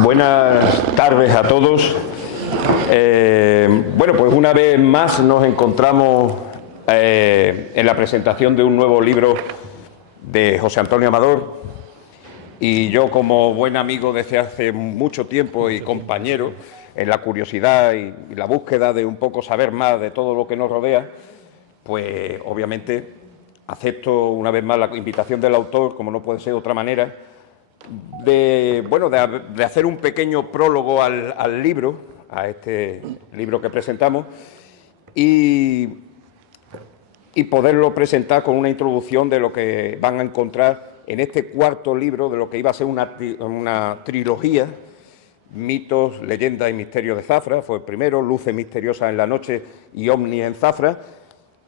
Buenas tardes a todos. Bueno, pues una vez más nos encontramos en la presentación de un nuevo libro de José Antonio Amador, y yo, como buen amigo desde hace mucho tiempo y compañero en la curiosidad y la búsqueda de un poco saber más de todo lo que nos rodea, pues obviamente acepto una vez más la invitación del autor, como no puede ser de otra manera, de hacer un pequeño prólogo al libro, a este libro que presentamos, y poderlo presentar con una introducción de lo que van a encontrar en este cuarto libro de lo que iba a ser una trilogía: Mitos, Leyendas y Misterios de Zafra, fue el primero; Luces misteriosas en la noche y Ovnis en Zafra,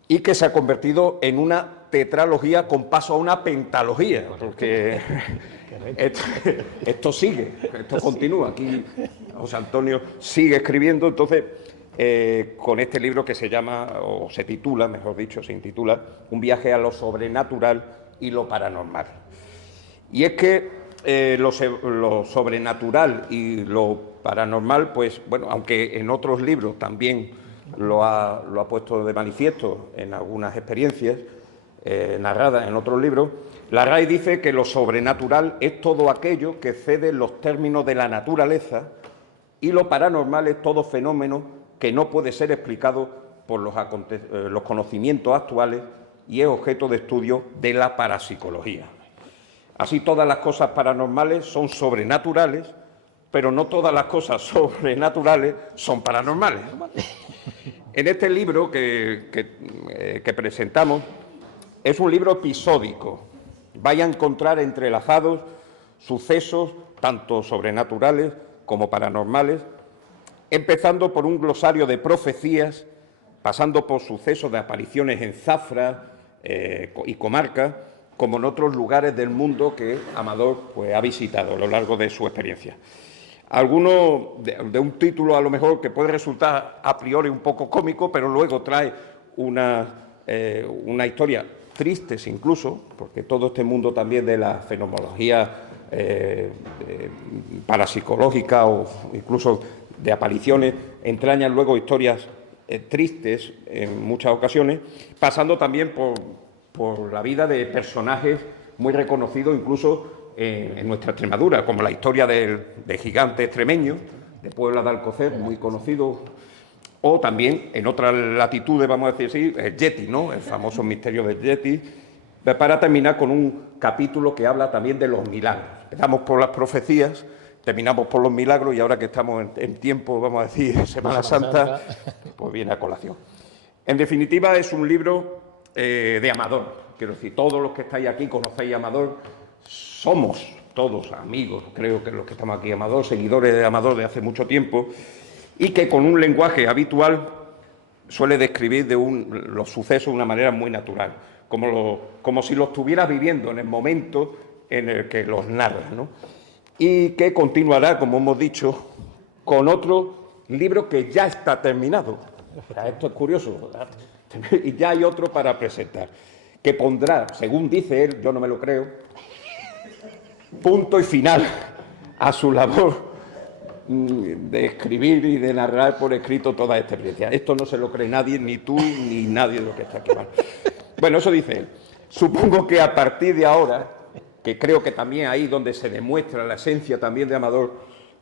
y que se ha convertido en una tetralogía con paso a una pentalogía, porque esto sigue, esto continúa. Aquí José Antonio sigue escribiendo, entonces, con este libro que se llama, o se titula, mejor dicho, se intitula Un viaje a lo sobrenatural y lo paranormal. Y es que lo sobrenatural y lo paranormal, pues bueno, aunque en otros libros también lo ha puesto de manifiesto en algunas experiencias narradas en otros libros, la RAE dice que lo sobrenatural es todo aquello que excede los términos de la naturaleza, y lo paranormal es todo fenómeno que no puede ser explicado por los conocimientos actuales y es objeto de estudio de la parapsicología. Así, todas las cosas paranormales son sobrenaturales, pero no todas las cosas sobrenaturales son paranormales. En este libro que presentamos, es un libro episódico. Vais a encontrar entrelazados sucesos tanto sobrenaturales como paranormales, empezando por un glosario de profecías, pasando por sucesos de apariciones en Zafra y comarca, como en otros lugares del mundo que Amador pues ha visitado a lo largo de su experiencia. Alguno de un título a lo mejor que puede resultar a priori un poco cómico, pero luego trae una historia tristes incluso, porque todo este mundo también de la fenomenología parapsicológica o incluso de apariciones entrañan luego historias tristes en muchas ocasiones, pasando también por la vida de personajes muy reconocidos incluso en nuestra Extremadura, como la historia del gigante extremeño de Puebla de Alcocer, muy conocido, o también en otras latitudes, vamos a decir así, el Yeti, ¿no?, el famoso misterio del Yeti, para terminar con un capítulo que habla también de los milagros. Empezamos por las profecías, terminamos por los milagros, y ahora que estamos en tiempo, vamos a decir, Semana Santa, pues viene a colación. En definitiva, es un libro de Amador. Quiero decir, todos los que estáis aquí conocéis a Amador, somos todos amigos, creo que los que estamos aquí, Amador, seguidores de Amador de hace mucho tiempo, y que con un lenguaje habitual suele describir los sucesos de una manera muy natural, como si los estuvieras viviendo en el momento en el que los narras, ¿no? Y que continuará, como hemos dicho, con otro libro que ya está terminado. Esto es curioso, ¿verdad? Y ya hay otro para presentar, que pondrá, según dice él, yo no me lo creo, punto y final a su labor de escribir y de narrar por escrito toda esta experiencia. Esto no se lo cree nadie, ni tú ni nadie de los que está aquí. Bueno, eso dice él. Supongo que a partir de ahora, que creo que también ahí donde se demuestra la esencia también de Amador,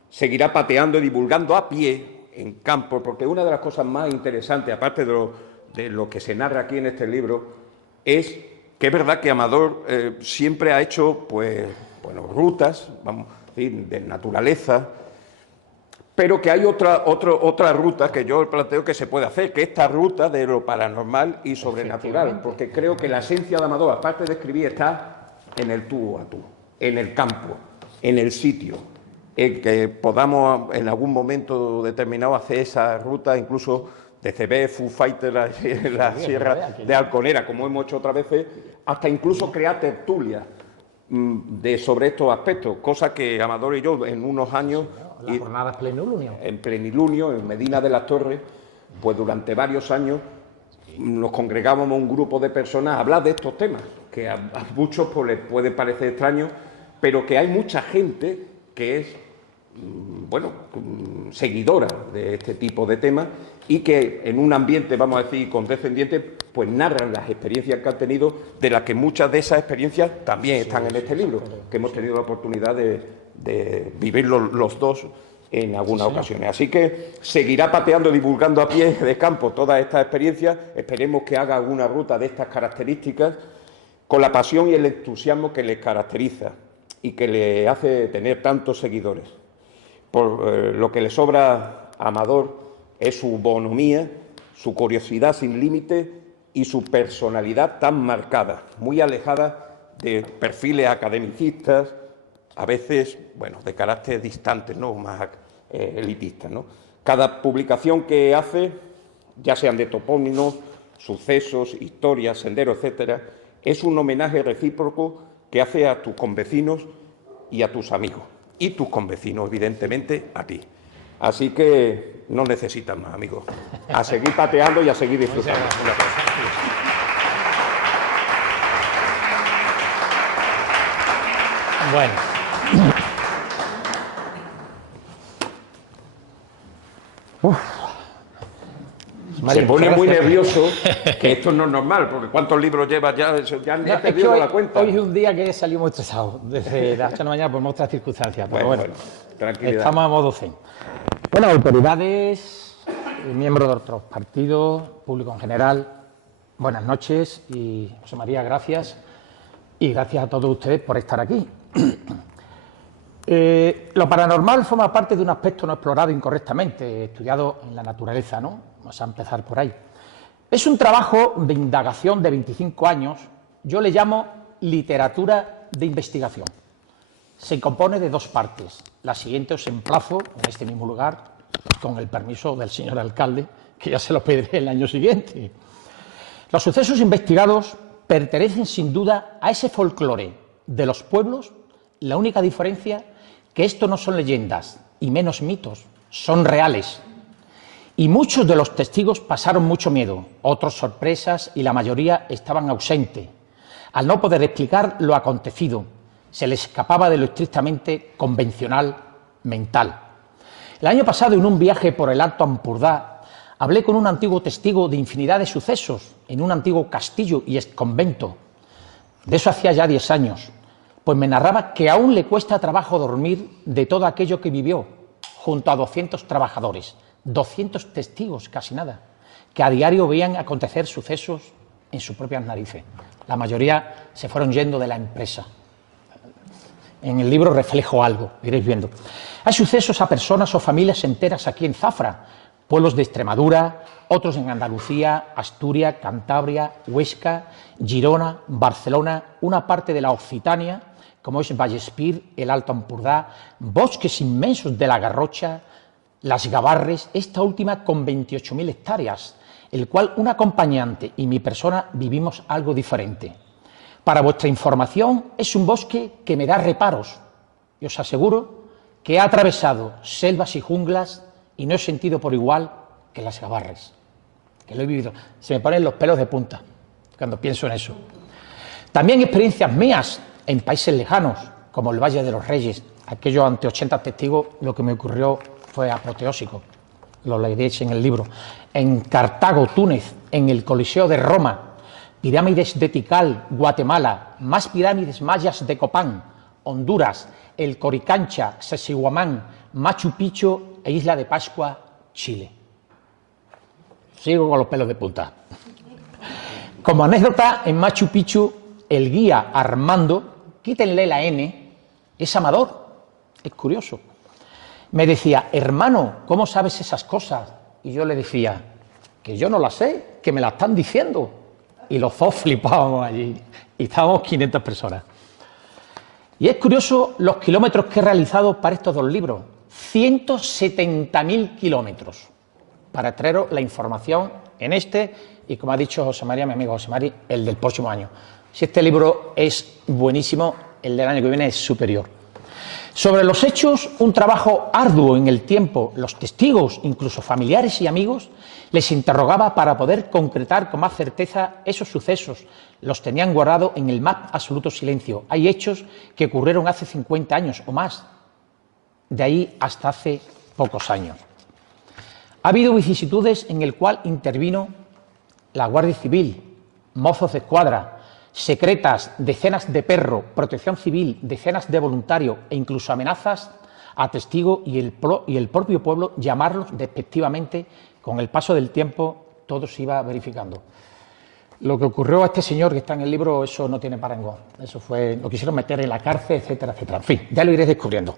seguirá pateando y divulgando a pie, en campo, porque una de las cosas más interesantes, aparte de lo que se narra aquí en este libro, es que es verdad que Amador siempre ha hecho, pues, bueno, rutas, vamos a decir, de naturaleza, pero que hay otra ruta que yo planteo que se puede hacer, que esta ruta de lo paranormal y sobrenatural, porque creo que la esencia de Amador, aparte de escribir, está en el tú a tú, en el campo, en el sitio, en que podamos en algún momento determinado hacer esa ruta, incluso desde ver Foo Fighters en la sierra de Alconera, como hemos hecho otras veces, hasta incluso crear tertulias sobre estos aspectos, cosa que Amador y yo en unos años, las jornadas plenilunio, en Medina de las Torres, pues durante varios años nos congregábamos un grupo de personas a hablar de estos temas, que a muchos pues, les puede parecer extraño, pero que hay mucha gente que es bueno, seguidora de este tipo de temas y que en un ambiente, vamos a decir, condescendiente, pues narran las experiencias que han tenido, de las que muchas de esas experiencias también están en este libro, que hemos tenido la oportunidad de vivirlo los dos en algunas ocasiones. Así que seguirá pateando y divulgando a pie de campo todas estas experiencias. Esperemos que haga alguna ruta de estas características con la pasión y el entusiasmo que les caracteriza y que le hace tener tantos seguidores. Por lo que le sobra a Amador es su bonomía, su curiosidad sin límite y su personalidad tan marcada, muy alejada de perfiles academicistas, a veces, bueno, de carácter distante, ¿no?, más elitistas, ¿no? Cada publicación que hace, ya sean de topónimos, sucesos, historias, senderos, etcétera, es un homenaje recíproco que hace a tus convecinos y a tus amigos. Y tus convecinos, evidentemente, a ti. Así que no necesitas más, amigos. A seguir pateando y a seguir disfrutando. Bueno. Se pone muy nervioso, que esto no es normal, porque ¿cuántos libros llevas ya? Ya he perdido la cuenta. Hoy es un día que salimos muy estresado, desde las 8 de la mañana por otras circunstancias. Pero bueno, tranquilidad. Estamos a modo zen. Bueno, autoridades, miembros de otros partidos, público en general, buenas noches y José María, gracias. Y gracias a todos ustedes por estar aquí. Lo paranormal forma parte de un aspecto no explorado incorrectamente, estudiado en la naturaleza, ¿no? Vamos a empezar por ahí. Es un trabajo de indagación de 25 años, yo le llamo literatura de investigación. Se compone de dos partes. La siguiente os emplazo en este mismo lugar, con el permiso del señor alcalde, que ya se lo pediré el año siguiente. Los sucesos investigados pertenecen sin duda a ese folclore de los pueblos. La única diferencia que esto no son leyendas y menos mitos, son reales. Y muchos de los testigos pasaron mucho miedo, otros sorpresas y la mayoría estaban ausentes. Al no poder explicar lo acontecido, se les escapaba de lo estrictamente convencional mental. El año pasado, en un viaje por el Alto Ampurdá, hablé con un antiguo testigo de infinidad de sucesos en un antiguo castillo y convento. De eso hacía ya 10 años. Pues me narraba que aún le cuesta trabajo dormir de todo aquello que vivió, junto a 200 trabajadores, 200 testigos, casi nada, que a diario veían acontecer sucesos en sus propias narices. La mayoría se fueron yendo de la empresa. En el libro reflejo algo, iréis viendo. Hay sucesos a personas o familias enteras aquí en Zafra, pueblos de Extremadura, otros en Andalucía, Asturias, Cantabria, Huesca, Girona, Barcelona, una parte de la Occitania, como es Vallespir, el Alto Ampurdá, bosques inmensos de la Garrocha, las Gavarres, esta última con 28.000 hectáreas, el cual un acompañante y mi persona vivimos algo diferente. Para vuestra información, es un bosque que me da reparos. Y os aseguro que he atravesado selvas y junglas y no he sentido por igual que las Gavarres, que lo he vivido. Se me ponen los pelos de punta cuando pienso en eso. También experiencias mías en países lejanos, como el Valle de los Reyes. Aquello ante 80 testigos, lo que me ocurrió fue apoteósico. Lo leeréis en el libro. En Cartago, Túnez, en el Coliseo de Roma, pirámides de Tikal, Guatemala, más pirámides mayas de Copán, Honduras, el Coricancha, Sesihuamán, Machu Picchu e Isla de Pascua, Chile. Sigo con los pelos de punta. Como anécdota, en Machu Picchu, el guía Armando, quítenle la N, es Amador. Es curioso. Me decía, hermano, ¿cómo sabes esas cosas? Y yo le decía, que yo no las sé, que me las están diciendo. Y los dos flipábamos allí. Y estábamos 500 personas. Y es curioso los kilómetros que he realizado para estos dos libros. 170.000 kilómetros. Para traeros la información en este y, como ha dicho José María, mi amigo José María, el del próximo año. Si este libro es buenísimo, el del año que viene es superior. Sobre los hechos, un trabajo arduo en el tiempo. Los testigos, incluso familiares y amigos, les interrogaba para poder concretar con más certeza esos sucesos. Los tenían guardados en el más absoluto silencio. Hay hechos que ocurrieron hace 50 años o más. de ahí hasta hace pocos años. Ha habido vicisitudes en el cual intervino la Guardia Civil, mozos de escuadra, secretas, decenas de perros, protección civil, decenas de voluntarios e incluso amenazas a testigos y el propio pueblo llamarlos despectivamente. Con el paso del tiempo todo se iba verificando. Lo que ocurrió a este señor que está en el libro, eso no tiene parangón. Eso fue, lo quisieron meter en la cárcel, etcétera, etcétera. En fin, ya lo iréis descubriendo.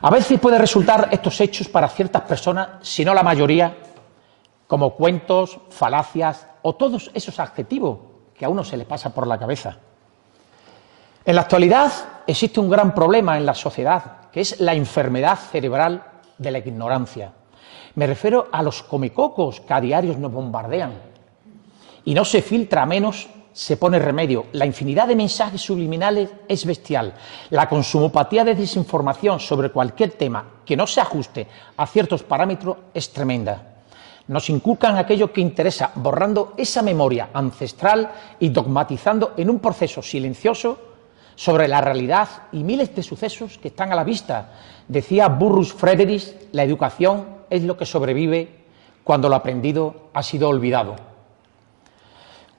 A veces puede resultar estos hechos para ciertas personas, si no la mayoría, como cuentos, falacias o todos esos adjetivos que a uno se le pasa por la cabeza. En la actualidad existe un gran problema en la sociedad, que es la enfermedad cerebral de la ignorancia. Me refiero a los comecocos que a diario nos bombardean. Y no se filtra, a menos se pone remedio. La infinidad de mensajes subliminales es bestial. La consumopatía de desinformación sobre cualquier tema que no se ajuste a ciertos parámetros es tremenda. Nos inculcan aquello que interesa, borrando esa memoria ancestral y dogmatizando en un proceso silencioso sobre la realidad y miles de sucesos que están a la vista. Decía Burrus Frederis, la educación es lo que sobrevive cuando lo aprendido ha sido olvidado.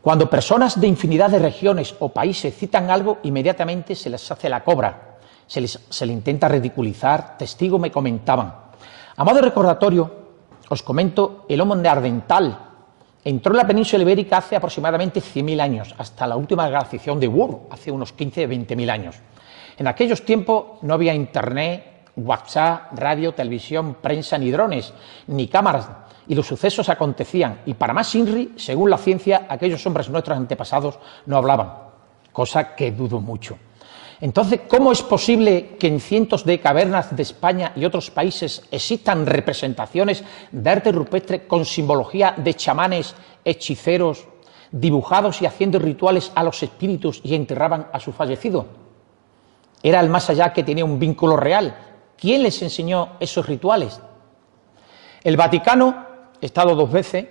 Cuando personas de infinidad de regiones o países citan algo, inmediatamente se les hace la cobra, se le intenta ridiculizar. Testigos me comentaban. A modo de recordatorio, os comento el Homo neandertal. Entró en la península ibérica hace aproximadamente 100.000 años, hasta la última glaciación de Ur, hace unos 15-20.000 años. En aquellos tiempos no había internet, WhatsApp, radio, televisión, prensa, ni drones, ni cámaras, y los sucesos acontecían. Y para más INRI, según la ciencia, aquellos hombres nuestros antepasados no hablaban, cosa que dudo mucho. Entonces, ¿cómo es posible que en cientos de cavernas de España y otros países existan representaciones de arte rupestre con simbología de chamanes, hechiceros, dibujados y haciendo rituales a los espíritus y enterraban a sus fallecidos? Era el más allá que tenía un vínculo real. ¿Quién les enseñó esos rituales? El Vaticano, he estado 2 veces,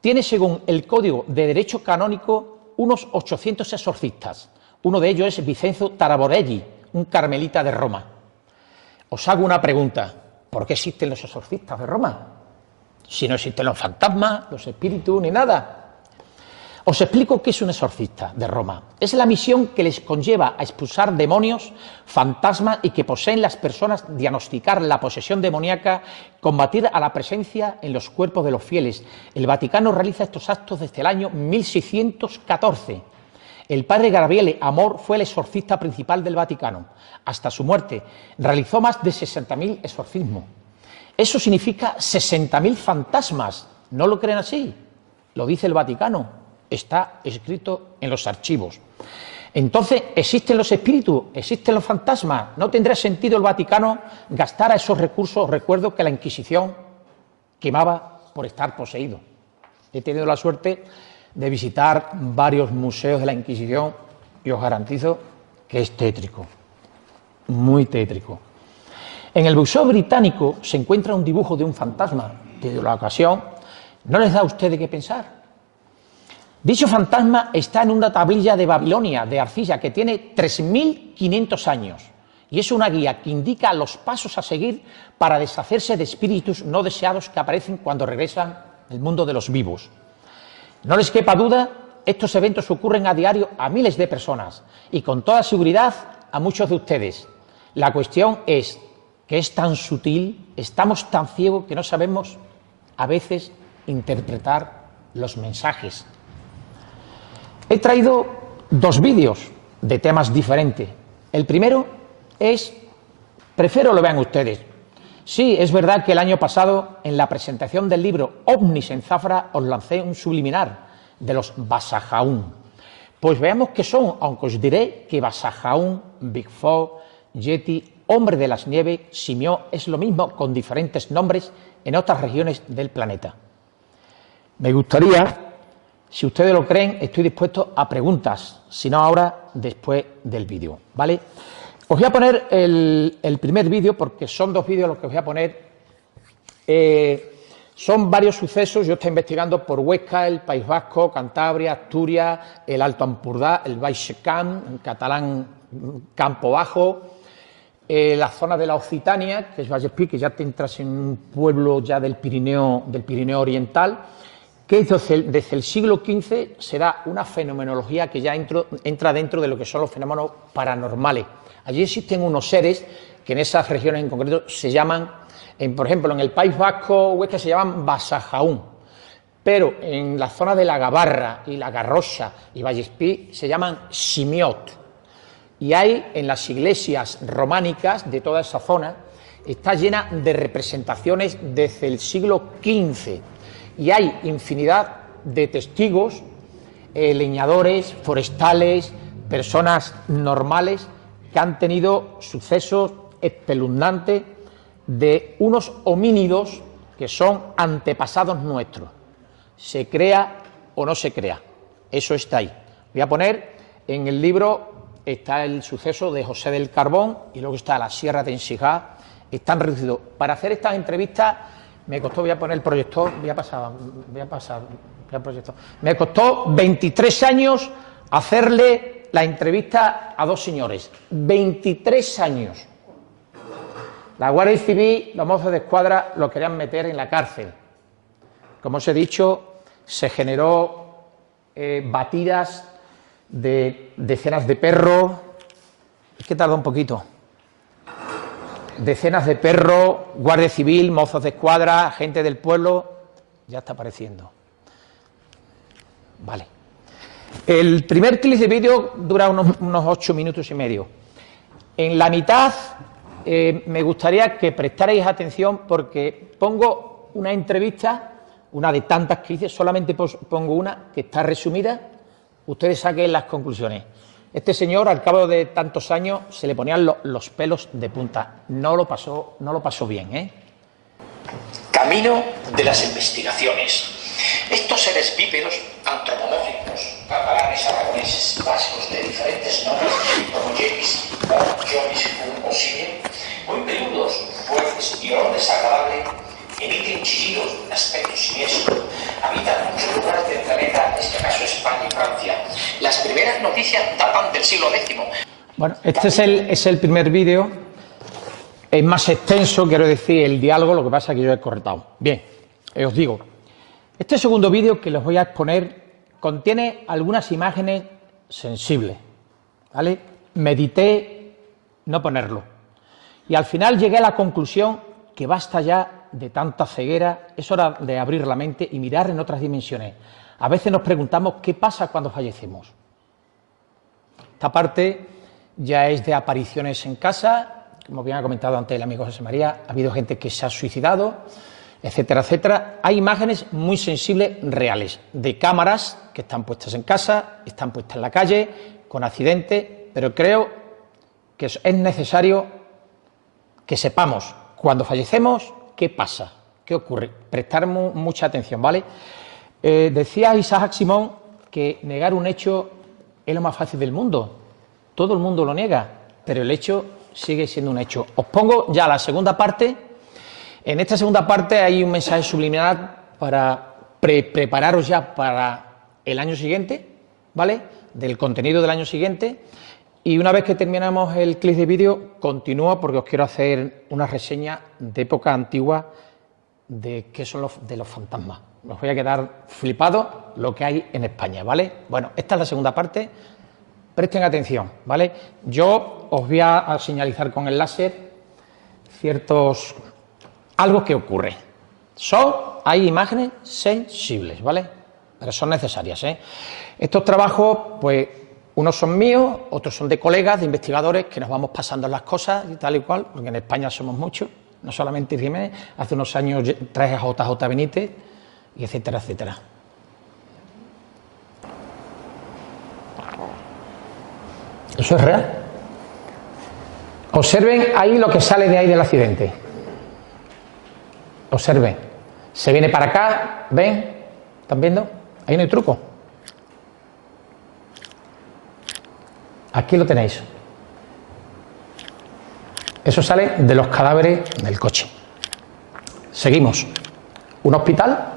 tiene, según el Código de Derecho Canónico, unos 800 exorcistas. Uno de ellos es Vincenzo Taraborelli, un carmelita de Roma. Os hago una pregunta: ¿por qué existen los exorcistas de Roma? Si no existen los fantasmas, los espíritus, ni nada. Os explico qué es un exorcista de Roma. Es la misión que les conlleva a expulsar demonios, fantasmas y que poseen las personas, diagnosticar la posesión demoníaca, combatir a la presencia en los cuerpos de los fieles. El Vaticano realiza estos actos desde el año 1614. El padre Gabriele Amor fue el exorcista principal del Vaticano. Hasta su muerte realizó más de 60.000 exorcismos. Eso significa 60.000 fantasmas. ¿No lo creen así? Lo dice el Vaticano. Está escrito en los archivos. Entonces, ¿existen los espíritus? ¿Existen los fantasmas? ¿No tendría sentido el Vaticano gastar a esos recursos? Recuerdo que la Inquisición quemaba por estar poseído. He tenido la suerte de visitar varios museos de la Inquisición y os garantizo que es tétrico, muy tétrico. En el Museo Británico se encuentra un dibujo de un fantasma. Desde la ocasión, ¿no les da a ustedes qué pensar? Dicho fantasma está en una tablilla de Babilonia, de arcilla, que tiene 3.500 años. Y es una guía que indica los pasos a seguir para deshacerse de espíritus no deseados que aparecen cuando regresan al mundo de los vivos. No les quepa duda, estos eventos ocurren a diario a miles de personas y con toda seguridad a muchos de ustedes. La cuestión es que es tan sutil, estamos tan ciegos que no sabemos a veces interpretar los mensajes. He traído 2 vídeos de temas diferentes. El primero es, prefiero lo vean ustedes. Sí, es verdad que el año pasado, en la presentación del libro Ovnis en Zafra, os lancé un subliminar de los Basajaún. Pues veamos qué son, aunque os diré que Basajaún, Bigfoot, Yeti, Hombre de las Nieves, Simió, es lo mismo con diferentes nombres en otras regiones del planeta. Me gustaría, si ustedes lo creen, estoy dispuesto a preguntas, si no ahora, después del vídeo, ¿vale? Os voy a poner el primer vídeo porque son 2 vídeos los que os voy a poner. Son varios sucesos. Yo estoy investigando por Huesca, el País Vasco, Cantabria, Asturias, el Alto Ampurdá, el Baix Camp, en catalán Campo Bajo, la zona de la Occitania, que es Vallespí, que ya te entras en un pueblo ya del Pirineo Oriental, que desde el siglo XV se da una fenomenología que ya entra dentro de lo que son los fenómenos paranormales. Allí existen unos seres que en esas regiones en concreto se llaman, por ejemplo, en el País Vasco o Huesca se llaman Basajaún, pero en la zona de la Gabarra y la Garrocha y Vallespí se llaman Simiot. Y hay en las iglesias románicas de toda esa zona, está llena de representaciones desde el siglo XV. Y hay infinidad de testigos, leñadores, forestales, personas normales que han tenido sucesos espeluznantes de unos homínidos que son antepasados nuestros. Se crea o no se crea, eso está ahí. Voy a poner en el libro, está el suceso de José del Carbón y luego está la Sierra de Ensijá, están reducidos. Para hacer estas entrevistas me costó, voy a poner el proyector, voy a pasar el proyector. Me costó 23 años hacerle la entrevista a dos señores, 23 años. La Guardia Civil, los mozos de escuadra los querían meter en la cárcel. Como os he dicho, se generó batidas de decenas de perros. Es que tarda un poquito. Decenas de perros, Guardia Civil, mozos de escuadra, gente del pueblo. Ya está apareciendo. Vale. El primer clip de vídeo dura unos 8 minutos y medio. En la mitad me gustaría que prestarais atención porque pongo una entrevista, una de tantas que hice, solamente pongo una que está resumida, ustedes saquen las conclusiones. Este señor, al cabo de tantos años, se le ponían los pelos de punta. No lo pasó bien, ¿eh? Camino de las investigaciones. Estos seres bípedos antropomórficos, catalanes, aragoneses, vascos de diferentes nombres, como James, Jones o Simien, muy peludos, fuertes y olor desagradable, emiten chillidos de aspecto siniestro, habitan muchos lugares del planeta, en este caso España y Francia. Las primeras noticias datan del siglo X. Bueno, este es el primer vídeo, es más extenso, quiero decir, el diálogo, lo que pasa es que yo he cortado. Bien, os digo, este segundo vídeo que les voy a exponer contiene algunas imágenes sensibles, ¿vale? Medité no ponerlo. Y al final llegué a la conclusión que basta ya de tanta ceguera, es hora de abrir la mente y mirar en otras dimensiones. A veces nos preguntamos qué pasa cuando fallecemos. Esta parte ya es de apariciones en casa, como bien ha comentado antes el amigo José María, ha habido gente que se ha suicidado, etcétera, etcétera. Hay imágenes muy sensibles, reales, de cámaras que están puestas en casa, están puestas en la calle, con accidentes, pero creo que es necesario que sepamos cuando fallecemos qué pasa, qué ocurre. Prestar mucha atención, ¿vale? Decía Isaac Simón que negar un hecho es lo más fácil del mundo. Todo el mundo lo niega, pero el hecho sigue siendo un hecho. Os pongo ya la segunda parte. En esta segunda parte hay un mensaje subliminal para prepararos ya para el año siguiente, ¿vale? Del contenido del año siguiente. Y una vez que terminamos el clip de vídeo, continúo porque os quiero hacer una reseña de época antigua de qué son los fantasmas. Os voy a quedar flipados lo que hay en España, ¿vale? Bueno, esta es la segunda parte. Presten atención, ¿vale? Yo os voy a señalizar con el láser algo que ocurre. Hay imágenes sensibles, ¿vale? Pero son necesarias, ¿eh? Estos trabajos, pues, unos son míos, otros son de colegas, de investigadores, que nos vamos pasando las cosas y tal y cual, porque en España somos muchos, no solamente Jiménez, hace unos años traje a JJ Benítez, y etcétera, etcétera. ¿Eso es real? Observen ahí lo que sale de ahí del accidente. Observen. Se viene para acá, ¿ven? ¿Están viendo? Ahí no hay truco. Aquí lo tenéis. Eso sale de los cadáveres del coche. Seguimos. Un hospital.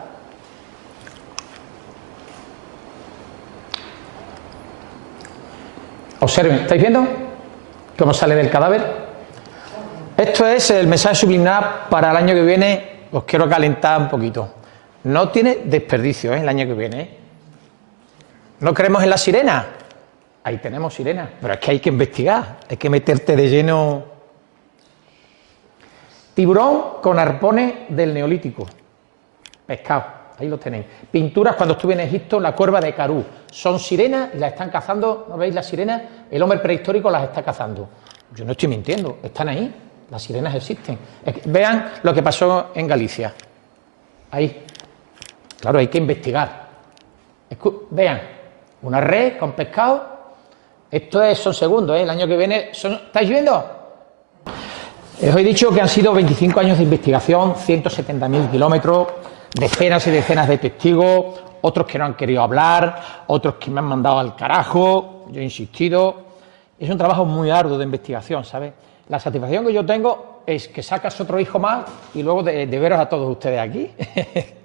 Observen, ¿estáis viendo cómo sale del cadáver? Esto es el mensaje subliminal para el año que viene. Os quiero calentar un poquito. No tiene desperdicio, el año que viene. ¿No creemos en la sirena? Ahí tenemos sirena, pero es que hay que investigar, hay que meterte de lleno. Tiburón con arpones del Neolítico. Pescado, ahí lo tenéis. Pinturas cuando estuve en Egipto, la cuerva de Karú. Son sirenas y las están cazando, ¿no veis las sirenas? El hombre prehistórico las está cazando. Yo no estoy mintiendo, están ahí, las sirenas existen. Vean lo que pasó en Galicia. Ahí. Claro, hay que investigar. Vean, una red con pescado. Esto son segundos, el año que viene... ¿Estáis viendo? Os he dicho que han sido 25 años de investigación, 170.000 kilómetros, decenas y decenas de testigos, otros que no han querido hablar, otros que me han mandado al carajo, yo he insistido. Es un trabajo muy arduo de investigación, ¿sabes? La satisfacción que yo tengo es que sacas otro hijo más y luego de veros a todos ustedes aquí,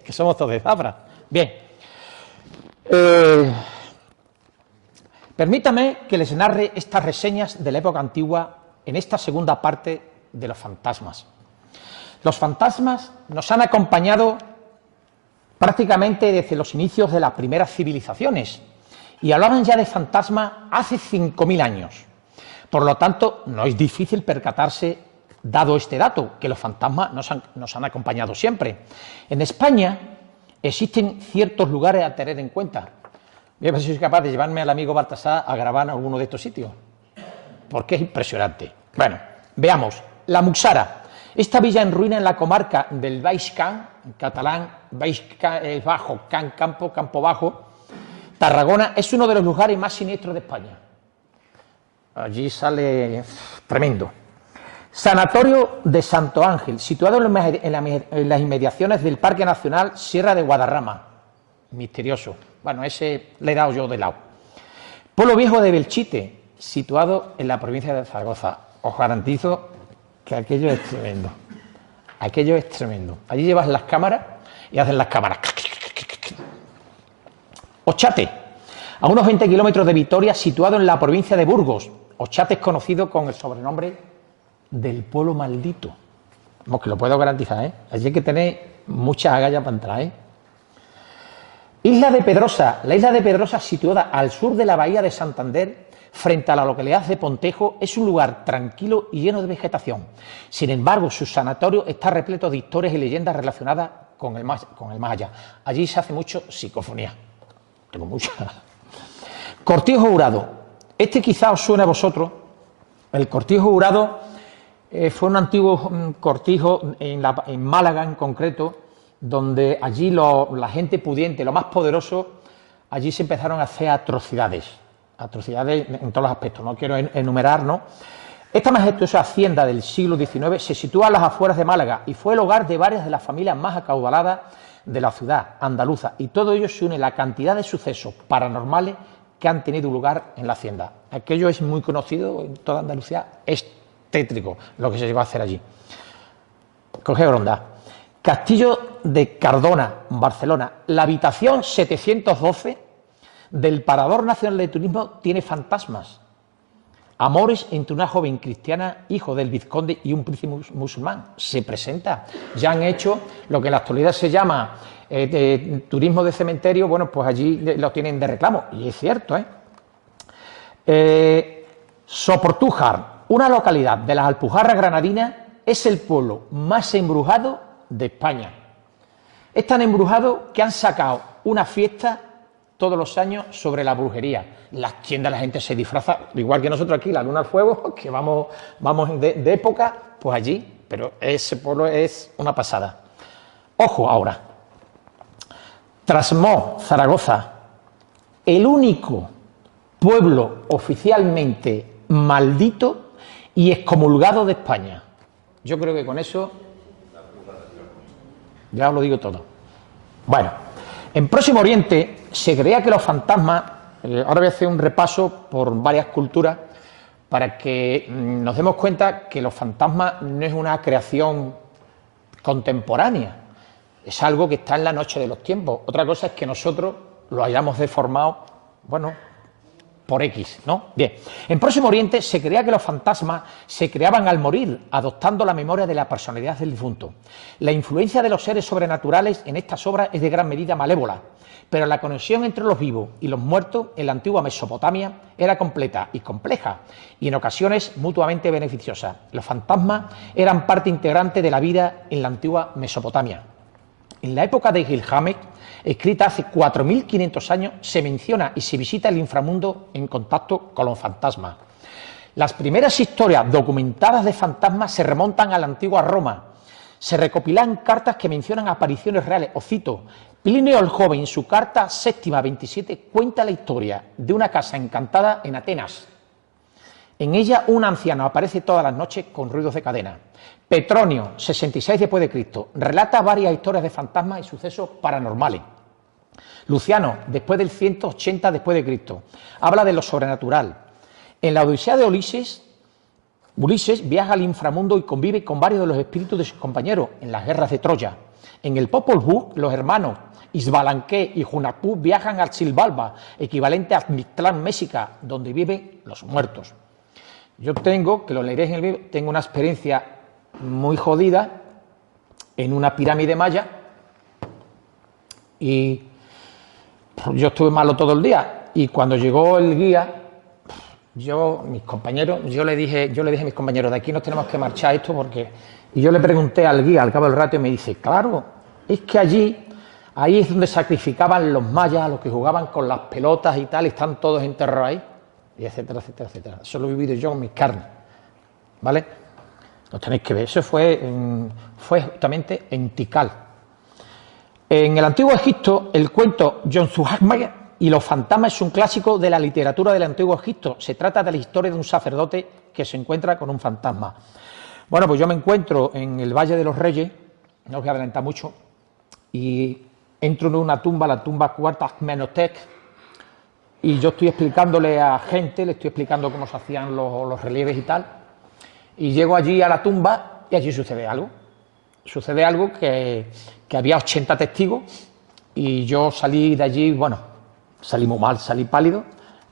que somos todos de Zafra. Bien. Permítame que les narre estas reseñas de la época antigua en esta segunda parte de los fantasmas. Los fantasmas nos han acompañado prácticamente desde los inicios de las primeras civilizaciones y hablaban ya de fantasmas hace 5.000 años. Por lo tanto, no es difícil percatarse, dado este dato, que los fantasmas nos han acompañado siempre. En España existen ciertos lugares a tener en cuenta. Voy a ver si soy capaz de llevarme al amigo Baltasar a grabar en alguno de estos sitios, porque es impresionante. Bueno, veamos. La Muxara, esta villa en ruina en la comarca del Baix Camp, en catalán, Baix Camp, Bajo, Camp, Campo, Campo Bajo, Tarragona, es uno de los lugares más siniestros de España. Allí sale tremendo. Sanatorio de Santo Ángel, situado en las inmediaciones del Parque Nacional Sierra de Guadarrama. Misterioso. Bueno, ese le he dado yo de lado. Pueblo Viejo de Belchite, situado en la provincia de Zaragoza. Os garantizo que aquello es tremendo. Aquello es tremendo. Allí llevas las cámaras y hacen las cámaras. Ochate, a unos 20 kilómetros de Vitoria, situado en la provincia de Burgos. Ochate es conocido con el sobrenombre del pueblo maldito. Vamos, que lo puedo garantizar, ¿eh? Allí hay que tener muchas agallas para entrar, ¿eh? Isla de Pedrosa. La isla de Pedrosa, situada al sur de la bahía de Santander, frente a la localidad de Pontejo, es un lugar tranquilo y lleno de vegetación. Sin embargo, su sanatorio está repleto de historias y leyendas relacionadas con el más allá. Allí se hace mucho psicofonía. Tengo mucha. Cortijo Jurado. Este quizá os suene a vosotros. El Cortijo Jurado fue un antiguo cortijo en Málaga en concreto, donde allí la gente pudiente, lo más poderoso, allí se empezaron a hacer atrocidades en todos los aspectos, no quiero enumerar, ¿no? Esta majestuosa hacienda del siglo XIX se sitúa a las afueras de Málaga y fue el hogar de varias de las familias más acaudaladas de la ciudad andaluza, y todo ello se une a la cantidad de sucesos paranormales que han tenido lugar en la hacienda. Aquello es muy conocido en toda Andalucía, es tétrico lo que se llegó a hacer allí. Coge Gronda. Castillo de Cardona, Barcelona. La habitación 712 del Parador Nacional de Turismo tiene fantasmas. Amores entre una joven cristiana, hijo del vizconde, y un príncipe musulmán. Se presenta. Ya han hecho lo que en la actualidad se llama turismo de cementerio. Bueno, pues allí lo tienen de reclamo. Y es cierto, Soportújar, una localidad de las Alpujarras Granadinas, es el pueblo más embrujado de España. Es tan embrujado que han sacado una fiesta todos los años sobre la brujería. En las tiendas la gente se disfraza, igual que nosotros aquí, la luna al fuego, que vamos de época, pues allí, pero ese pueblo es una pasada. Ojo ahora. Trasmoz, Zaragoza, el único pueblo oficialmente maldito y excomulgado de España. Yo creo que con eso ya os lo digo todo. Bueno, en Próximo Oriente se creía que los fantasmas, ahora voy a hacer un repaso por varias culturas para que nos demos cuenta que los fantasmas no es una creación contemporánea, es algo que está en la noche de los tiempos. Otra cosa es que nosotros lo hayamos deformado, bueno, por X, ¿no? Bien, en Próximo Oriente se creía que los fantasmas se creaban al morir, adoptando la memoria de la personalidad del difunto. La influencia de los seres sobrenaturales en estas obras es de gran medida malévola, pero la conexión entre los vivos y los muertos en la antigua Mesopotamia era completa y compleja, y en ocasiones mutuamente beneficiosa. Los fantasmas eran parte integrante de la vida en la antigua Mesopotamia. En la época de Gilgamesh, escrita hace 4.500 años, se menciona y se visita el inframundo en contacto con los fantasmas. Las primeras historias documentadas de fantasmas se remontan a la antigua Roma. Se recopilan cartas que mencionan apariciones reales. Os cito, Plinio el Joven, en su carta séptima 27, cuenta la historia de una casa encantada en Atenas. En ella un anciano aparece todas las noches con ruidos de cadena. Petronio, 66 después de Cristo, relata varias historias de fantasmas y sucesos paranormales. Luciano, después del 180 después de Cristo, habla de lo sobrenatural. En la Odisea de Ulises viaja al inframundo y convive con varios de los espíritus de sus compañeros en las guerras de Troya. En el Popol Vuh, los hermanos Isbalanque y Hunahpu viajan al Xibalbá, equivalente a Mictlán, México, donde viven los muertos. Yo tengo, que lo leeréis en el libro, tengo una experiencia muy jodida en una pirámide maya y yo estuve malo todo el día y cuando llegó el guía, yo le dije a mis compañeros, de aquí nos tenemos que marchar esto porque... Y yo le pregunté al guía al cabo del rato y me dice, claro, es que ahí es donde sacrificaban los mayas, los que jugaban con las pelotas y tal, y están todos enterrados ahí, y etcétera, etcétera, etcétera. Eso lo he vivido yo en mis carnes, ¿vale? Lo tenéis que ver, eso fue justamente en Tikal. En el antiguo Egipto, el cuento Yonzuhagmaya y los fantasmas es un clásico de la literatura del antiguo Egipto. Se trata de la historia de un sacerdote que se encuentra con un fantasma. Bueno, pues yo me encuentro en el Valle de los Reyes, no os voy a adelantar mucho, y entro en una tumba, la tumba Cuarta Amenhotep, y yo estoy explicándole a gente, le estoy explicando cómo se hacían los relieves y tal, y llego allí a la tumba y allí sucede algo. Sucede algo que había 80 testigos y yo salí de allí, bueno, salí muy mal, salí pálido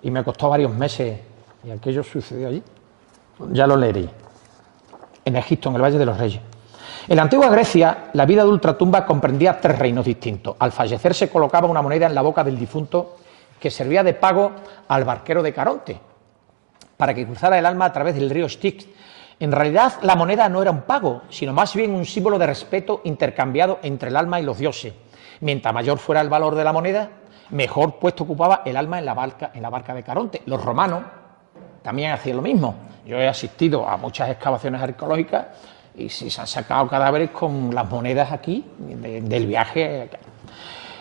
y me costó varios meses y aquello sucedió allí. Ya lo leeré. En Egipto, en el Valle de los Reyes. En la antigua Grecia, la vida de ultratumba comprendía 3 reinos distintos. Al fallecer se colocaba una moneda en la boca del difunto que servía de pago al barquero de Caronte para que cruzara el alma a través del río Styx. En realidad, la moneda no era un pago, sino más bien un símbolo de respeto intercambiado entre el alma y los dioses. Mientras mayor fuera el valor de la moneda, mejor puesto ocupaba el alma en la barca de Caronte. Los romanos también hacían lo mismo. Yo he asistido a muchas excavaciones arqueológicas y se han sacado cadáveres con las monedas aquí del viaje.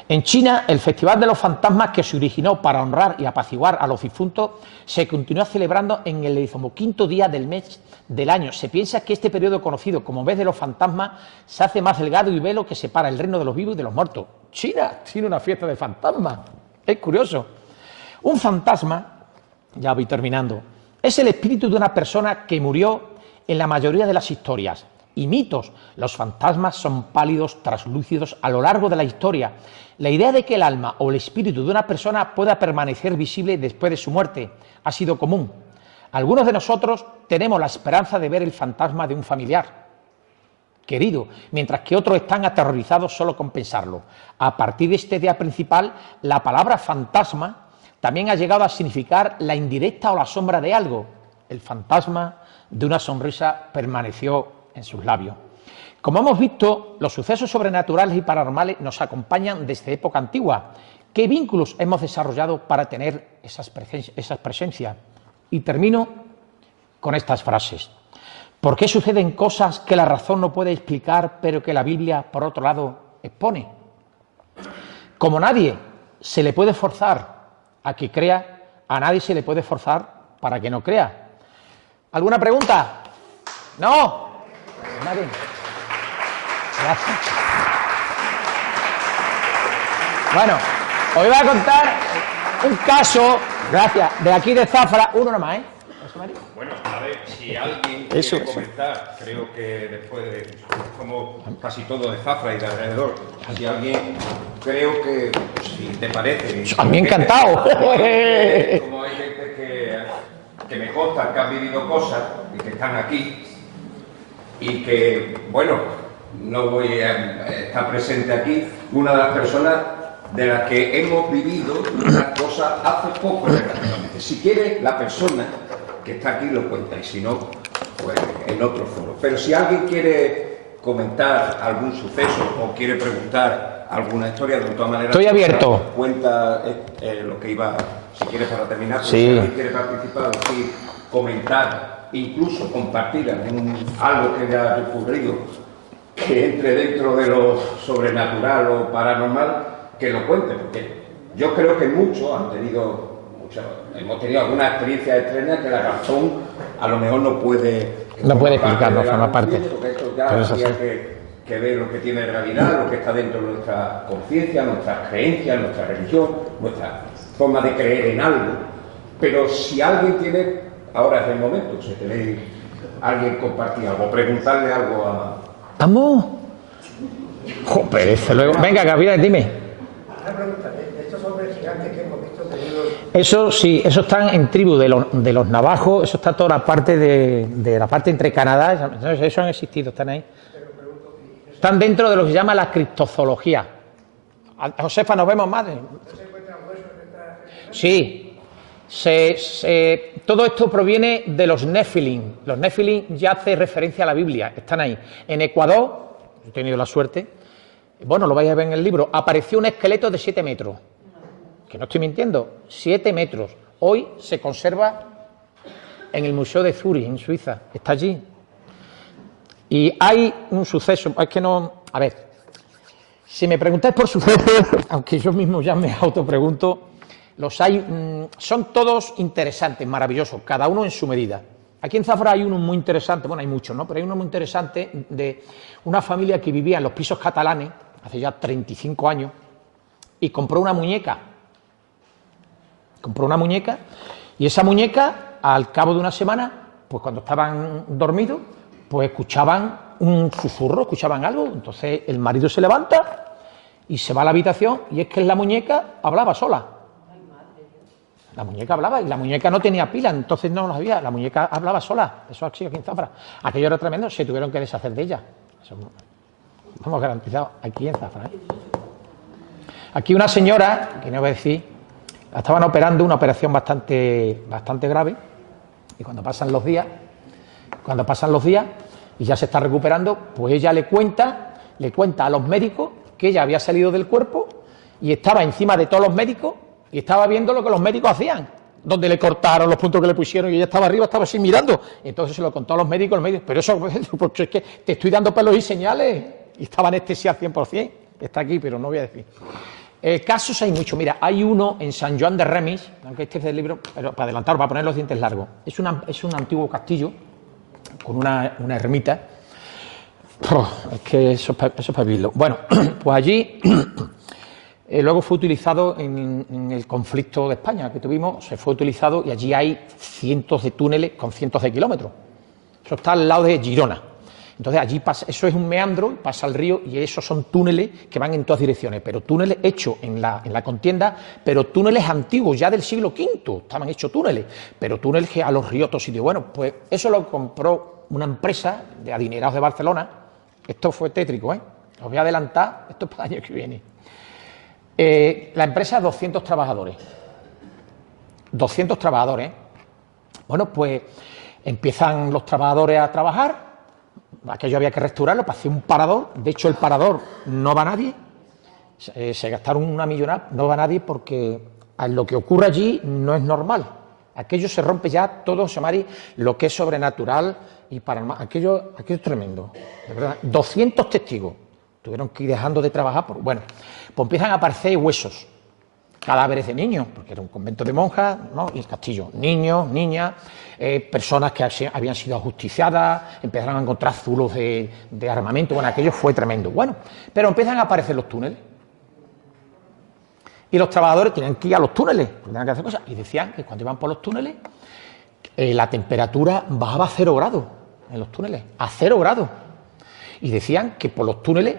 En China, el Festival de los Fantasmas, que se originó para honrar y apaciguar a los difuntos, se continúa celebrando en el 15º día del mes del año. Se piensa que este periodo conocido como mes de los fantasmas se hace más delgado y velo que separa el reino de los vivos y de los muertos. China tiene una fiesta de fantasmas. Es curioso. Un fantasma, ya voy terminando, es el espíritu de una persona que murió en la mayoría de las historias y mitos. Los fantasmas son pálidos, translúcidos a lo largo de la historia. La idea de que el alma o el espíritu de una persona pueda permanecer visible después de su muerte ha sido común. Algunos de nosotros tenemos la esperanza de ver el fantasma de un familiar querido, mientras que otros están aterrorizados solo con pensarlo. A partir de este día principal, la palabra fantasma también ha llegado a significar la indirecta o la sombra de algo. El fantasma de una sonrisa permaneció en sus labios. Como hemos visto, los sucesos sobrenaturales y paranormales nos acompañan desde época antigua. ¿Qué vínculos hemos desarrollado para tener esas presencias? Y termino con estas frases. ¿Por qué suceden cosas que la razón no puede explicar, pero que la Biblia, por otro lado, expone? Como nadie se le puede forzar a que crea, a nadie se le puede forzar para que no crea. ¿Alguna pregunta? ¿No? Nadie. Gracias. Bueno, os voy a contar un caso, gracias, de aquí de Zafra, uno nomás, ¿eh? Bueno, a ver, si alguien quiere comentar, creo que después de, como casi todo de Zafra y de alrededor, si alguien, creo que, si te parece... A mí encantado. Como hay gente personas que han vivido cosas y que están aquí y que, bueno, no voy a estar presente aquí, una de las personas de las que hemos vivido unas cosas hace poco relativamente. Si quiere, la persona que está aquí lo cuenta, y si no, pues en otro foro. Pero si alguien quiere comentar algún suceso o quiere preguntar alguna historia, de todas maneras... Estoy abierto. Cuenta lo que iba, si quiere, para terminar. Sí. Si alguien quiere participar, decir, comentar, incluso compartir algo que le haya ocurrido, que entre dentro de lo sobrenatural o paranormal, que lo cuente, porque yo creo que muchos hemos tenido alguna experiencia extraña que la razón a lo mejor no puede explicar, no forma parte. Porque esto ya habría que ver lo que tiene realidad, lo que está dentro de nuestra conciencia, nuestras creencias, nuestra religión, nuestra forma de creer en algo. Pero si alguien tiene, ahora es el momento, si tenéis alguien compartir algo, preguntarle algo a... ¡Vamos! ¡Joder! Luego. Venga, Gabriel, dime. Una pregunta, de estos hombres gigantes que hemos visto tenidos... Eso sí, eso están en tribu de los navajos, eso está toda la parte de la parte entre Canadá, eso han existido, están ahí. Están dentro de lo que se llama la criptozoología. Josefa, ¿nos vemos más? Sí. Todo esto proviene de los Nefilim. Los Nefilim ya hace referencia a la Biblia, están ahí. En Ecuador, he tenido la suerte, bueno, lo vais a ver en el libro, apareció un esqueleto de 7 metros. Que no estoy mintiendo, 7 metros. Hoy se conserva en el Museo de Zurich, en Suiza, está allí. Y hay un suceso, es que no... A ver, si me preguntáis por sucesos, aunque yo mismo ya me autopregunto, los hay, son todos interesantes, maravillosos, cada uno en su medida. Aquí en Zafra hay uno muy interesante, bueno, hay muchos, ¿no? Pero hay uno muy interesante de una familia que vivía en los pisos catalanes, hace ya 35 años, y compró una muñeca. Compró una muñeca, y esa muñeca, al cabo de una semana, pues cuando estaban dormidos, pues escuchaban un susurro, escuchaban algo. Entonces el marido se levanta y se va a la habitación, y es que la muñeca hablaba sola. La muñeca hablaba y la muñeca no tenía pila, entonces no lo sabía, la muñeca hablaba sola. Eso ha sido aquí en Zafra. Aquello era tremendo, se tuvieron que deshacer de ella. Eso hemos garantizado aquí en Zafra, ¿eh? Aquí una señora, que no voy a decir, la estaban operando, una operación bastante grave, y cuando pasan los días y ya se está recuperando, pues ella le cuenta a los médicos que ella había salido del cuerpo y estaba encima de todos los médicos y estaba viendo lo que los médicos hacían, donde le cortaron, los puntos que le pusieron, y ella estaba arriba, estaba así mirando. Entonces se lo contó a los médicos, pero eso, porque es que te estoy dando pelos y señales, y estaba anestesiada al 100%, está aquí, pero no voy a decir. Casos hay muchos. Mira, hay uno en San Joan de Remis, aunque este es del libro, pero para adelantar, para poner los dientes largos. Es un antiguo castillo con una ermita. Es que eso es para vivirlo. Bueno, pues allí luego fue utilizado en el conflicto de España que tuvimos, se fue utilizado, y allí hay cientos de túneles con cientos de kilómetros. Eso está al lado de Girona. Entonces allí pasa, eso es un meandro, pasa el río, y esos son túneles que van en todas direcciones, pero túneles hechos en la contienda, pero túneles antiguos, ya del siglo V, estaban hechos túneles, pero túneles que a los ríos, otros sitios. Bueno, pues eso lo compró una empresa de adinerados de Barcelona. Esto fue tétrico, ¿eh? Os voy a adelantar, esto es para el año que viene. La empresa, 200 trabajadores. 200 trabajadores. Bueno, pues empiezan los trabajadores a trabajar. Aquello había que restaurarlo para hacer un parador. De hecho, el parador no va nadie. Se gastaron una millonada, no va nadie, porque lo que ocurre allí no es normal. Aquello se rompe ya todo, Samari, lo que es sobrenatural y paranormal. Aquello es tremendo, de verdad. 200 testigos tuvieron que ir dejando de trabajar. Bueno, pues empiezan a aparecer huesos, cadáveres de niños, porque era un convento de monjas, ¿no? Y el castillo, niños, niñas, personas que habían sido ajusticiadas, empezaron a encontrar zulos de armamento. Bueno, aquello fue tremendo. Bueno, pero empiezan a aparecer los túneles. Y los trabajadores tenían que ir a los túneles, tenían que hacer cosas. Y decían que cuando iban por los túneles, la temperatura bajaba a 0 grados en los túneles, a 0 grados. Y decían que por los túneles,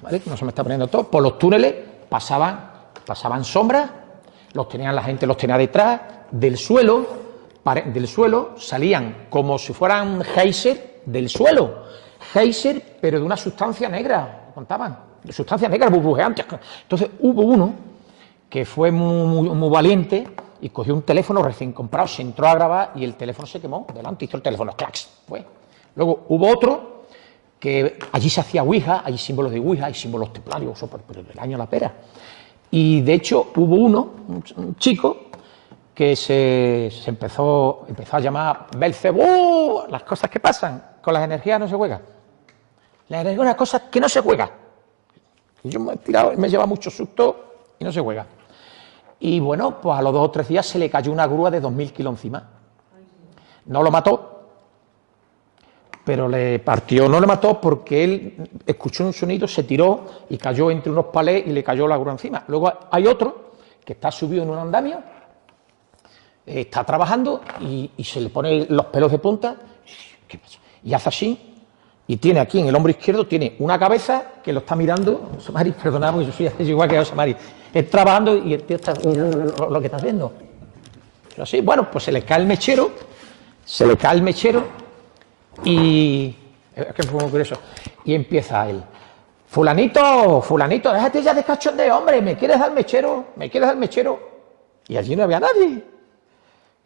¿vale? No se me está poniendo todo, por los túneles pasaban sombras, la gente los tenía detrás del suelo, del suelo salían como si fueran geyser del suelo. Geyser, pero de una sustancia negra, contaban. De sustancia negra, burbujeante. Entonces hubo uno que fue muy valiente y cogió un teléfono recién comprado, se entró a grabar y el teléfono se quemó delante, hizo el teléfono, clacs. Pues. Luego hubo otro que allí se hacía Ouija, hay símbolos de Ouija, hay símbolos templarios, pero del año la pera. Y de hecho hubo uno, un chico, que se empezó a llamar Belcebú. Las cosas que pasan con las energías no se juegan. La energía es una cosa que no se juega. Yo me he tirado, me lleva mucho susto y no se juega. Y bueno, pues a los 2 o 3 días se le cayó una grúa de 2000 kilos encima. No lo mató, pero le partió. No le mató porque él escuchó un sonido, se tiró y cayó entre unos palés y le cayó la grúa encima. Luego hay otro que está subido en un andamio, está trabajando y se le pone los pelos de punta. ¿Qué pasa? Y hace así. Y tiene aquí en el hombro izquierdo, tiene una cabeza que lo está mirando. Samari, perdonad, porque yo soy igual que Samari. Está trabajando y el tío está lo que está haciendo. Así, bueno, pues se le cae el mechero y es que fue muy curioso. Y empieza él. Fulanito, déjate ya de cachondeo, hombre, ¿me quieres dar mechero? Y allí no había nadie.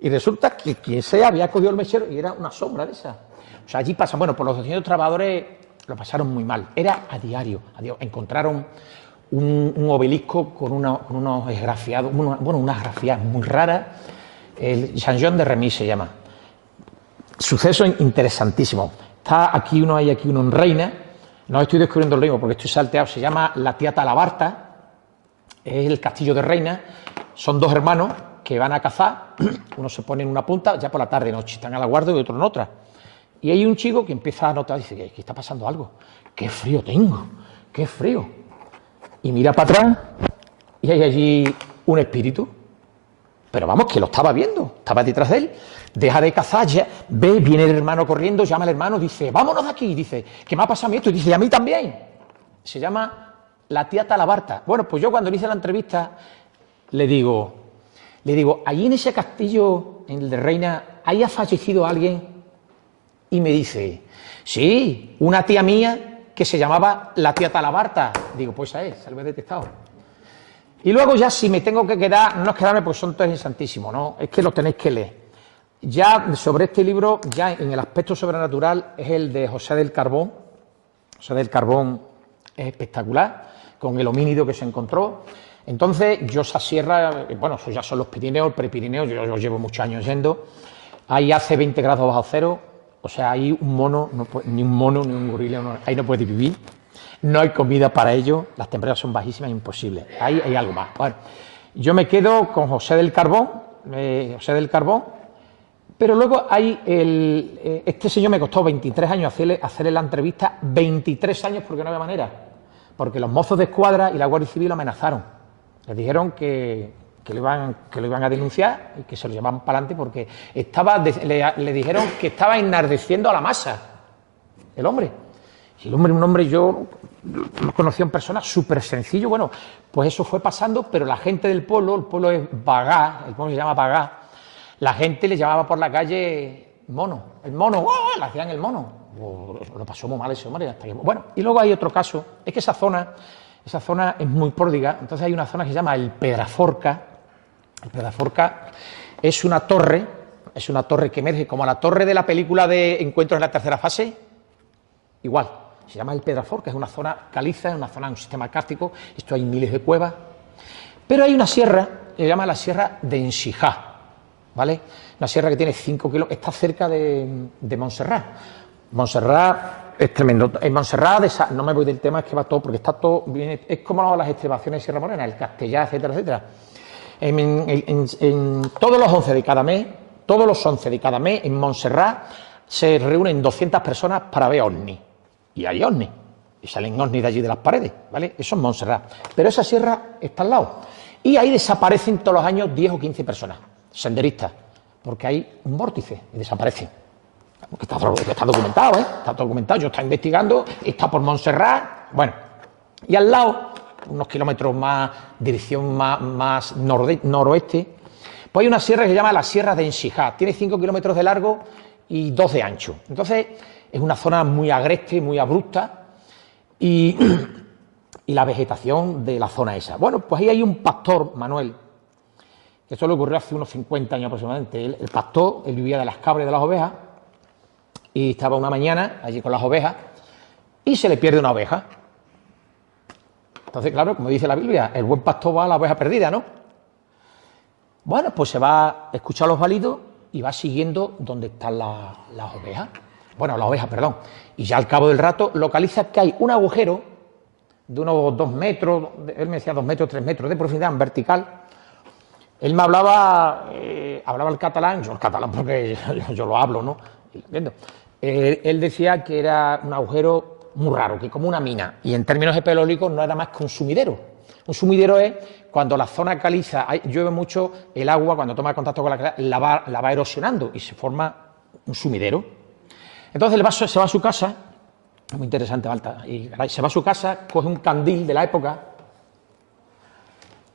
Y resulta que quien sea había cogido el mechero y era una sombra de esa. O sea, allí pasan, bueno, por los 200 trabajadores lo pasaron muy mal. Era a diario. Encontraron un obelisco con unos esgrafiados, unas grafiadas muy raras. El San Joan de Remis se llama. Suceso interesantísimo. Está aquí uno, hay aquí uno en Reina. No estoy descubriendo el ritmo porque estoy salteado. Se llama La Tía Talabarta. Es el castillo de Reina. Son 2 hermanos que van a cazar. Uno se pone en una punta, ya por la tarde noche. Están a la guardia y otro en otra. Y hay un chico que empieza a notar, dice, que está pasando algo. ¡Qué frío tengo! ¡Qué frío! Y mira para atrás y hay allí un espíritu. Pero vamos, que lo estaba viendo, estaba detrás de él. Deja de cazar, ya, ve, viene el hermano corriendo, llama al hermano, dice, vámonos de aquí. Dice, ¿qué me ha pasado a mí esto? Y dice, a mí también. Se llama La Tía Talabarta. Bueno, pues yo cuando le hice la entrevista le digo, allí en ese castillo, en el de Reina, ¿ahí ha fallecido alguien? Y me dice, sí, una tía mía que se llamaba La Tía Talabarta. Digo, pues esa es, se lo he detectado. Y luego ya si me tengo que quedar, no es quedarme porque son 3 insantísimos, ¿no? Es que lo tenéis que leer. Ya sobre este libro, ya en el aspecto sobrenatural, es el de José del Carbón. José del Carbón es espectacular, con el homínido que se encontró. Entonces, yo esa sierra, bueno, eso ya son los Pirineos, el Prepirineos, yo llevo muchos años yendo. Ahí hace 20 grados bajo cero. O sea, ahí un mono, ni un mono, ni un gorila, ahí no puede vivir. No hay comida para ellos, las temperaturas son bajísimas, imposible. Ahí hay algo más. Bueno, yo me quedo con José del Carbón, pero luego hay este señor me costó 23 años hacerle la entrevista, 23 años porque no había manera. Porque los mozos de escuadra y la Guardia Civil lo amenazaron. Les dijeron que lo iban a denunciar y que se lo llevaban para adelante porque le dijeron que estaba enardeciendo a la masa el hombre. Y el hombre, un hombre, yo lo conocí en persona, súper sencillo. Bueno, pues eso fue pasando, pero la gente del pueblo, el pueblo es Bagá, el pueblo se llama Bagá, la gente le llamaba por la calle mono, el mono, ¡oh! Le hacían el mono. Lo pasó muy mal ese hombre. Hasta que... Bueno, y luego hay otro caso, es que esa zona es muy pródiga, entonces hay una zona que se llama el Pedraforca. El Pedraforca es una torre que emerge como la torre de la película de Encuentros en la tercera fase, igual, se llama el Pedraforca, es una zona caliza, es una zona, un sistema kárstico, esto hay miles de cuevas, pero hay una sierra que se llama la Sierra de Ensijá, ¿vale? Una sierra que tiene 5 kilómetros, está cerca de Montserrat. Montserrat es tremendo. En Montserrat, no me voy del tema, es que va todo, porque está todo, es como las estribaciones de Sierra Morena, el Castellar, etcétera, etcétera. En todos los 11 de cada mes, en Montserrat se reúnen 200 personas para ver ovnis. Y hay ovnis. Y salen ovnis de allí de las paredes, ¿vale? Eso es Montserrat. Pero esa sierra está al lado. Y ahí desaparecen todos los años 10 o 15 personas, senderistas, porque hay un vórtice y desaparecen. Está documentado, ¿eh? Está documentado. Yo estoy investigando, está por Montserrat. Bueno, y al lado, unos kilómetros más, dirección más noroeste, Pues hay una sierra que se llama la Sierra de Ensijá, tiene 5 kilómetros de largo y 2 de ancho. Entonces, es una zona muy agreste, muy abrupta y la vegetación de la zona esa. Bueno, pues ahí hay un pastor, Manuel, que esto le ocurrió hace unos 50 años aproximadamente. El pastor, él vivía de las cabras y de las ovejas y estaba una mañana allí con las ovejas y se le pierde una oveja. Entonces, claro, como dice la Biblia, el buen pastor va a la oveja perdida, ¿no? Bueno, pues se va a escuchar los balidos y va siguiendo donde están las ovejas. Bueno, las ovejas, perdón. Y ya al cabo del rato localiza que hay un agujero de unos 2 metros, él me decía 2 metros, 3 metros de profundidad en vertical. Él me hablaba el catalán, yo el catalán porque yo lo hablo, ¿no? Él decía que era un agujero muy raro, que como una mina, y en términos espeleológicos no era más que un sumidero. Un sumidero es cuando la zona caliza, llueve mucho, el agua cuando toma contacto con la va erosionando y se forma un sumidero. Entonces se va a su casa, es muy interesante, Balta, y se va a su casa, coge un candil de la época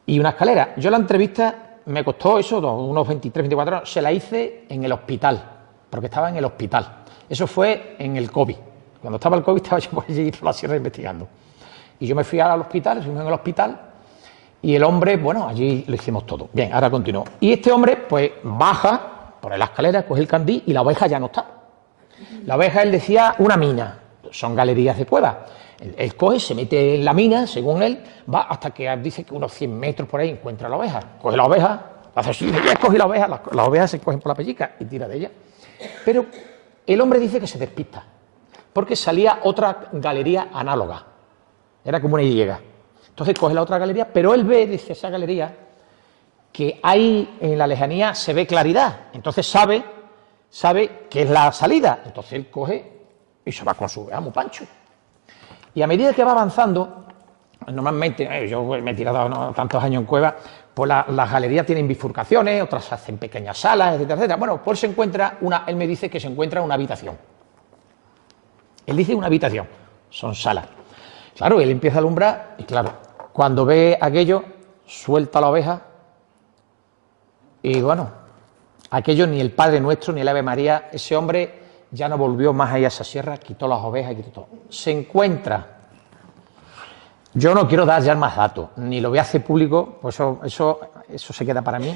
y una escalera. Yo la entrevista me costó eso, unos 23, 24 horas, se la hice en el hospital, porque estaba en el hospital. Eso fue en el COVID. Cuando estaba el COVID estaba yo por allí por la sierra investigando. Y yo me fui al hospital, estuvimos en el hospital, y el hombre, bueno, allí lo hicimos todo. Bien, ahora continúo. Y este hombre, pues, baja por la escalera, coge el candil y la oveja ya no está. La oveja, él decía, una mina. Son galerías de cuevas. Él coge, se mete en la mina, según él, va hasta que dice que unos 100 metros por ahí encuentra la oveja. Coge la oveja, hace así, ya coge la oveja, las ovejas se cogen por la pellica y tira de ella. Pero el hombre dice que se despista, porque salía otra galería análoga. Era como una Y. Entonces coge la otra galería, pero él ve, dice esa galería, que ahí en la lejanía se ve claridad. Entonces sabe que es la salida. Entonces él coge y se va con su amo Pancho. Y a medida que va avanzando, normalmente, yo me he tirado tantos años en cueva, pues las galerías tienen bifurcaciones, otras hacen pequeñas salas, etcétera, etcétera. Bueno, pues él me dice que se encuentra una habitación. Él dice una habitación, son salas. Claro, él empieza a alumbrar y claro, cuando ve aquello, suelta la oveja y bueno, aquello ni el Padre Nuestro ni el Ave María, ese hombre ya no volvió más allá a esa sierra, quitó las ovejas y quitó todo. Se encuentra, yo no quiero dar ya más datos, ni lo voy a hacer público, pues eso se queda para mí,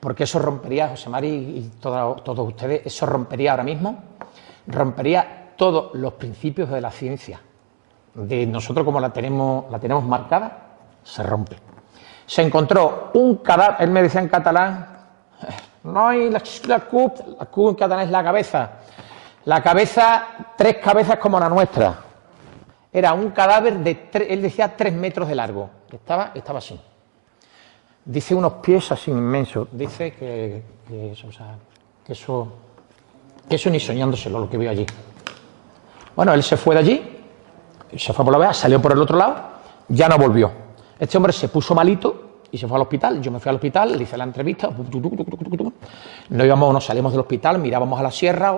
porque eso rompería, José Mari y todos ustedes, eso rompería ahora mismo, rompería todos los principios de la ciencia. De nosotros como la tenemos marcada, se rompe. Se encontró un cadáver, él me decía en catalán, no hay la CUP en catalán es la cabeza, 3 cabezas como la nuestra. Era un cadáver él decía 3 metros de largo, estaba así. Dice unos pies así inmensos, dice que eso ni soñándoselo lo que vio allí. Bueno, él se fue de allí, se fue por la oveja, salió por el otro lado, ya no volvió. Este hombre se puso malito y se fue al hospital. Yo me fui al hospital, le hice la entrevista, nos salimos del hospital, mirábamos a la sierra,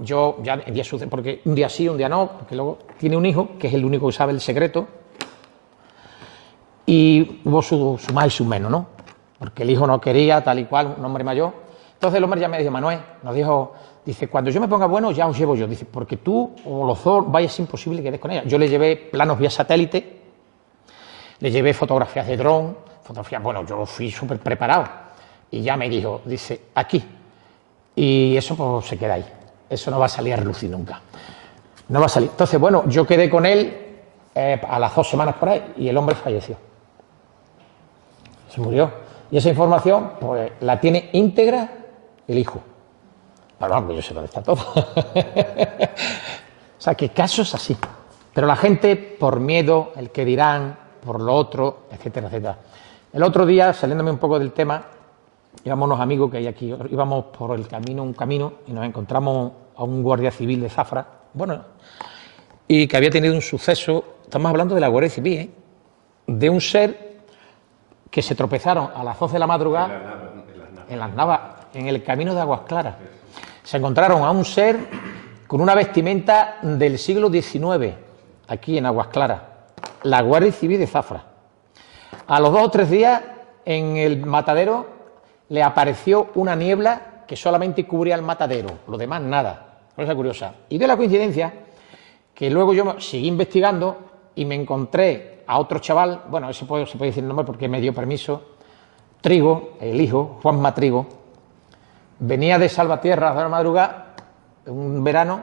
yo ya en día sucede, porque un día sí, un día no, porque luego tiene un hijo, que es el único que sabe el secreto, y hubo su más y su menos, ¿no? Porque el hijo no quería, tal y cual, un hombre mayor. Entonces el hombre ya me dijo, Manuel, nos dijo, dice, cuando yo me ponga bueno ya os llevo yo, dice, porque tú o los dos es imposible que des con ella. Yo le llevé planos vía satélite, le llevé fotografías de dron, bueno, yo fui súper preparado. Y ya me dijo, dice, aquí. Y eso pues se queda ahí. Eso no va a salir a relucir nunca. No va a salir. Entonces, bueno, yo quedé con él a las 2 semanas por ahí y el hombre falleció. Se murió. Y esa información, pues, la tiene íntegra el hijo. Pero vamos, yo sé dónde está todo. O sea, que casos así. Pero la gente, por miedo, el que dirán, por lo otro, etcétera, etcétera. El otro día, saliéndome un poco del tema, íbamos unos amigos que hay aquí, íbamos por un camino, y nos encontramos a un guardia civil de Zafra, bueno, y que había tenido un suceso, estamos hablando de la Guardia Civil, de un ser que se tropezaron a las 12 de la madrugada en las Navas, en el camino de Aguas Claras. Se encontraron a un ser con una vestimenta del siglo XIX, aquí en Aguas Claras, la Guardia Civil de Zafra. A los 2 o 3 días, en el matadero, le apareció una niebla que solamente cubría el matadero, lo demás nada, cosa curiosa. Y dio la coincidencia que luego yo seguí investigando y me encontré a otro chaval, bueno, se puede decir el nombre porque me dio permiso, Trigo, el hijo, Juanma Trigo, venía de Salvatierra a la madrugada, un verano,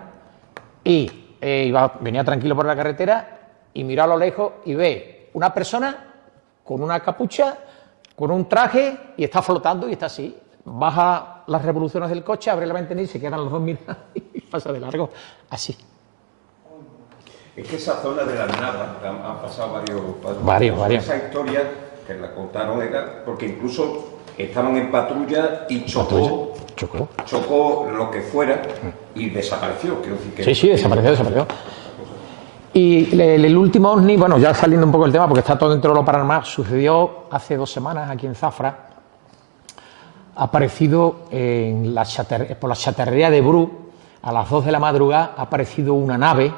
y venía tranquilo por la carretera y miró a lo lejos y ve una persona con una capucha, con un traje y está flotando y está así. Baja las revoluciones del coche, abre la ventanilla y se quedan los dos mirando y pasa de largo, así. Es que esa zona de las Navas han pasado varios. Esa historia que la contaron era porque incluso estaban en patrulla y chocó lo que fuera y desapareció. Quiero decir que sí, desapareció. Y el último OVNI, bueno, ya saliendo un poco del tema, porque está todo dentro de lo paranormal, sucedió hace 2 semanas aquí en Zafra. Ha aparecido por la chatarrería de Bru, a las 2 de la madrugada, ha aparecido una nave,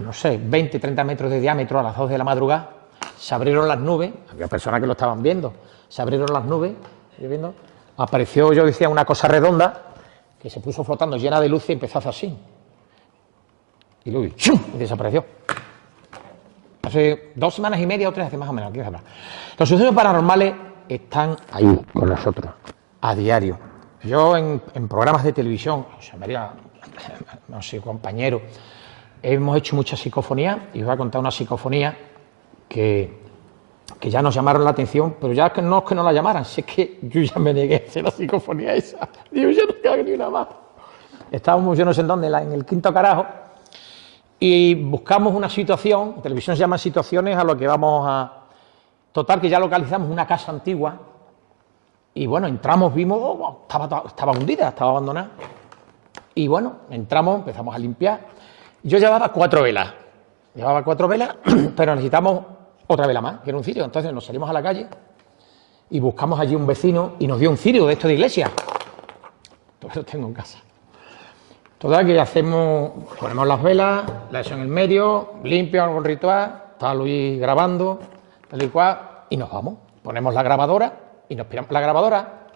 no sé, 20, 30 metros de diámetro a las 2 de la madrugada. Se abrieron las nubes, había personas que lo estaban viendo, se abrieron las nubes, viendo, apareció, yo decía, una cosa redonda que se puso flotando llena de luz y empezó a hacer así. Y luego ¡chum! Y desapareció. Hace 2 semanas y media o 3 hace más o menos. Los sucesos paranormales están ahí con nosotros, a diario. Yo en programas de televisión, José María, no sé, compañero, hemos hecho mucha psicofonía y os voy a contar una psicofonía que ya nos llamaron la atención, pero ya no es que no la llamaran, si es que yo ya me negué a hacer la psicofonía esa. Digo, yo no quiero ni una más. Estábamos, yo no sé en dónde, en el Quinto Carajo, y buscamos una situación, en televisión se llaman situaciones a lo que vamos a... Total, que ya localizamos una casa antigua, y bueno, entramos, vimos, estaba hundida, estaba abandonada, y bueno, entramos, empezamos a limpiar. Yo llevaba 4 velas, pero necesitamos otra vela más, que era un cirio. Entonces nos salimos a la calle y buscamos allí un vecino y nos dio un cirio de esto de iglesia. Todo eso tengo en casa. Total, que hacemos, ponemos las velas, la eso en el medio, limpio, algo ritual, está Luis grabando, tal y cual, y nos vamos. Ponemos la grabadora y nos piramos. La grabadora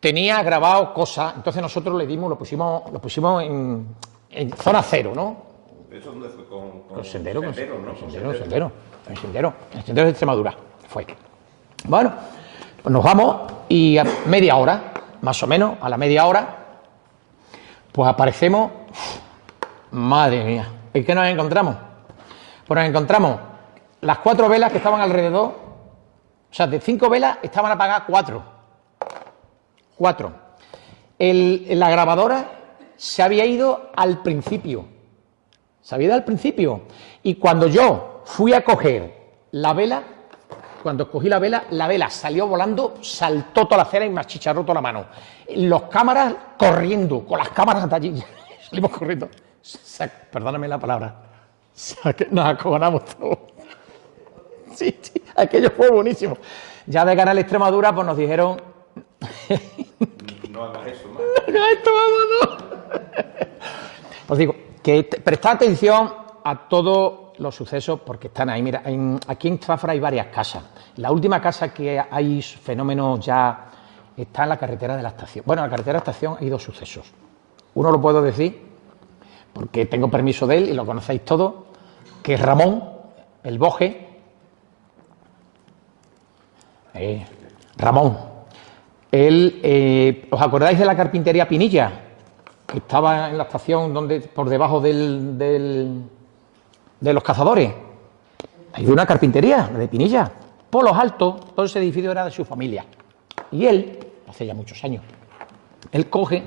tenía grabado cosas, entonces nosotros le dimos, lo pusimos en zona cero, ¿no? ¿Eso dónde fue? Con Sendero, ¿no? Sendero. En Sendero de Extremadura fue. Bueno, pues nos vamos y a media hora, más o menos, a la media hora, pues aparecemos. Madre mía, ¿y qué nos encontramos? Pues nos encontramos las 4 velas que estaban alrededor, o sea, de 5 velas estaban apagadas 4. La grabadora se había ido al principio. Y cuando yo fui a coger la vela, cuando cogí la vela salió volando, saltó toda la acera y me achicharró toda la mano. Los cámaras corriendo, con las cámaras hasta allí, salimos corriendo. Perdóname la palabra, nos acojonamos todos. Sí, aquello fue buenísimo. Ya de Canal Extremadura, pues nos dijeron... No hagas eso, no hagas esto, vámonos. Os digo, que prestad atención a todos los sucesos porque están ahí. Mira, aquí en Zafra hay varias casas. La última casa que hay fenómenos ya está en la carretera de la estación. Bueno, en la carretera de la estación hay 2 sucesos. Uno lo puedo decir porque tengo permiso de él y lo conocéis todos, que es Ramón, el Boje. Ramón. Él, ¿os acordáis de la carpintería Pinilla? Que estaba en la estación por debajo de los cazadores. Hay una carpintería, la de Pinilla. Por los altos, todo ese edificio era de su familia. Y él, hace ya muchos años, él coge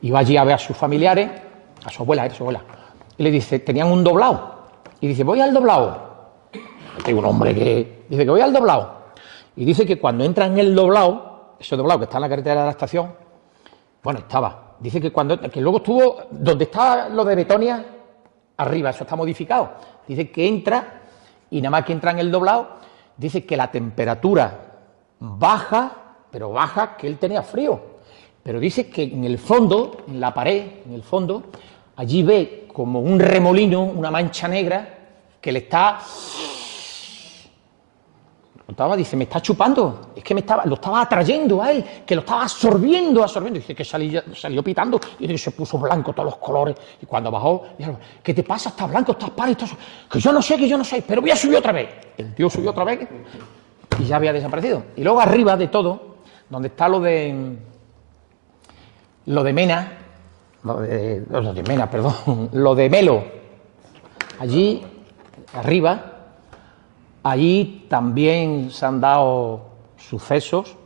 y va allí a ver a sus familiares, a su abuela, y le dice, tenían un doblado. Y dice, voy al doblado. Tengo un hombre que dice que voy al doblado. Y dice que cuando entra en el doblado, ese doblado que está en la carretera de la estación, bueno, dice que luego estuvo donde está lo de Betonia, arriba, eso está modificado. Dice que entra y nada más que entra en el doblado, dice que la temperatura baja, pero baja, que él tenía frío. Pero dice que en el fondo, en la pared, en el fondo, allí ve como un remolino, una mancha negra, que le está dice, me está chupando, es que lo estaba atrayendo a él, que lo estaba absorbiendo. Dice que salió pitando y que se puso blanco todos los colores. Y cuando bajó, dijo, ¿qué te pasa? Estás blanco, estás pálido. Que yo no sé, pero voy a subir otra vez. El tío subió otra vez y ya había desaparecido. Y luego arriba de todo, donde está lo de Mena, lo de Melo, allí arriba, allí también se han dado sucesos.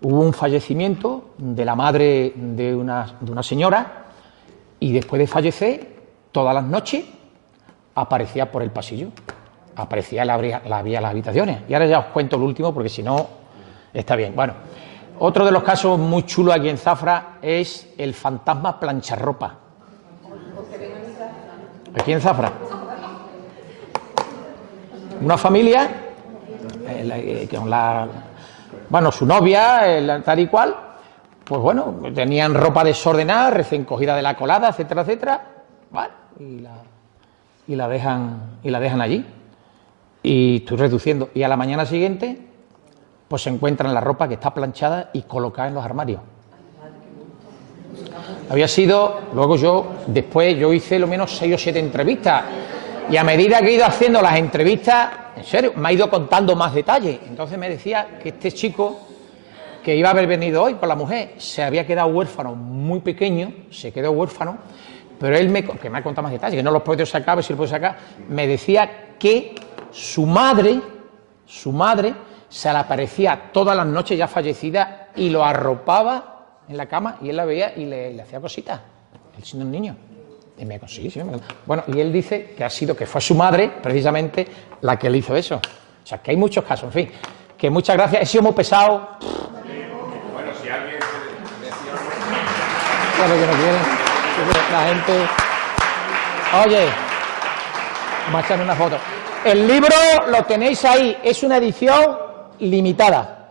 Hubo un fallecimiento de la madre de una señora y después de fallecer, todas las noches aparecía por el pasillo, aparecía, la abría las habitaciones. Y ahora ya os cuento el último porque si no está bien. Bueno, otro de los casos muy chulos aquí en Zafra es el fantasma plancharropa. Aquí en Zafra. Una familia, con su novia, tal y cual, pues bueno, tenían ropa desordenada, recién cogida de la colada, etcétera, etcétera, ¿vale? Y la dejan allí. Y estoy reduciendo. Y a la mañana siguiente, pues se encuentran la ropa que está planchada y colocada en los armarios. Había sido, después yo hice lo menos 6 o 7 entrevistas. Y a medida que he ido haciendo las entrevistas, en serio, me ha ido contando más detalles. Entonces me decía que este chico, que iba a haber venido hoy con la mujer, se había quedado huérfano muy pequeño, se quedó huérfano, pero él que me ha contado más detalles, que no los puedo sacar, a ver si lo puedo sacar, me decía que su madre se le aparecía todas las noches ya fallecida y lo arropaba en la cama y él la veía y le hacía cositas, él siendo un niño. Y me dijo, sí. Bueno, y él dice que fue su madre, precisamente, la que le hizo eso. O sea, que hay muchos casos, en fin. Que muchas gracias, he sido muy pesado. Bueno, si alguien Claro que no quiere. La gente... Oye, vamos a echar una foto. El libro lo tenéis ahí, es una edición limitada.